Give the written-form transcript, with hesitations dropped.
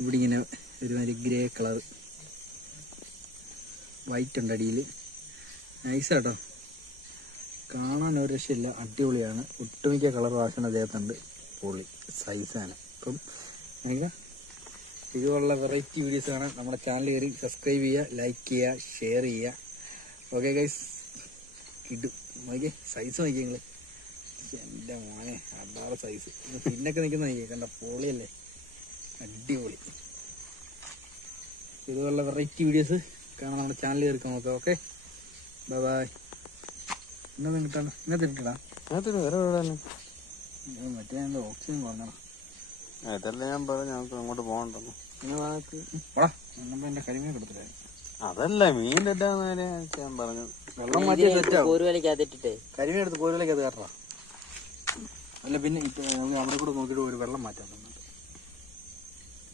ഇവിടെ ഇങ്ങനെ ഒരുമാതിരി ഗ്രേ കളർ വൈറ്റ് ഉണ്ട് അടിയിൽ. നൈസാട്ടോ, കാണാൻ ഒരു രക്ഷയില്ല, അടിപൊളിയാണ്. ഒട്ടുമിക്ക കളർ വാസന അദ്ദേഹത്തുണ്ട്. പൊളി സൈസാണ്. അപ്പം നിങ്ങൾക്ക് ഇതുപോലുള്ള വെറൈറ്റി വീഡിയോസ് കാണാൻ നമ്മുടെ ചാനൽ കയറി സബ്സ്ക്രൈബ് ചെയ്യുക, ലൈക്ക് ചെയ്യുക, ഷെയർ ചെയ്യുക. ഓക്കെ ഗൈസ്, ഇടും നോക്കിയേ സൈസ് നോക്കിയേ നിങ്ങൾ. എൻ്റെ മോനെ അടാറ് സൈസ്. പിന്നൊക്കെ നിൽക്കുന്ന നോക്കിയേ, കണ്ട പൊളിയല്ലേ, അടിപൊളി. ഇതുപോലുള്ള വെറൈറ്റി വീഡിയോസ് കാണാൻ നമ്മുടെ ചാനൽ കയറി നോക്കാം. Okay, bye bye. ഇന്നത്തെ കിട്ടാണ്, ഇന്നത്തെ കിട്ടടാ, വേറെ മറ്റേ എൻ്റെ ഓക്സിജൻ കുറഞ്ഞടാ. അതല്ലേ ഞാൻ പറഞ്ഞു ഞങ്ങൾക്ക് അങ്ങോട്ട് പോകണ്ടെന്ന്. എന്റെ കരിമീൻ കൊടുത്തിട്ടായിരുന്നു. അതല്ല മീൻ തെറ്റാന്ന് ഞാൻ പറഞ്ഞത്. വെള്ളം മാറ്റി സെറ്റാവും. കരിമീൻ എടുത്ത് കോരുവിലേക്ക് അത് കയറാ. അല്ല പിന്നെ ഇപ്പൊ അവിടെ കൂടെ നോക്കിയിട്ട് ഒരു വെള്ളം മാറ്റാം.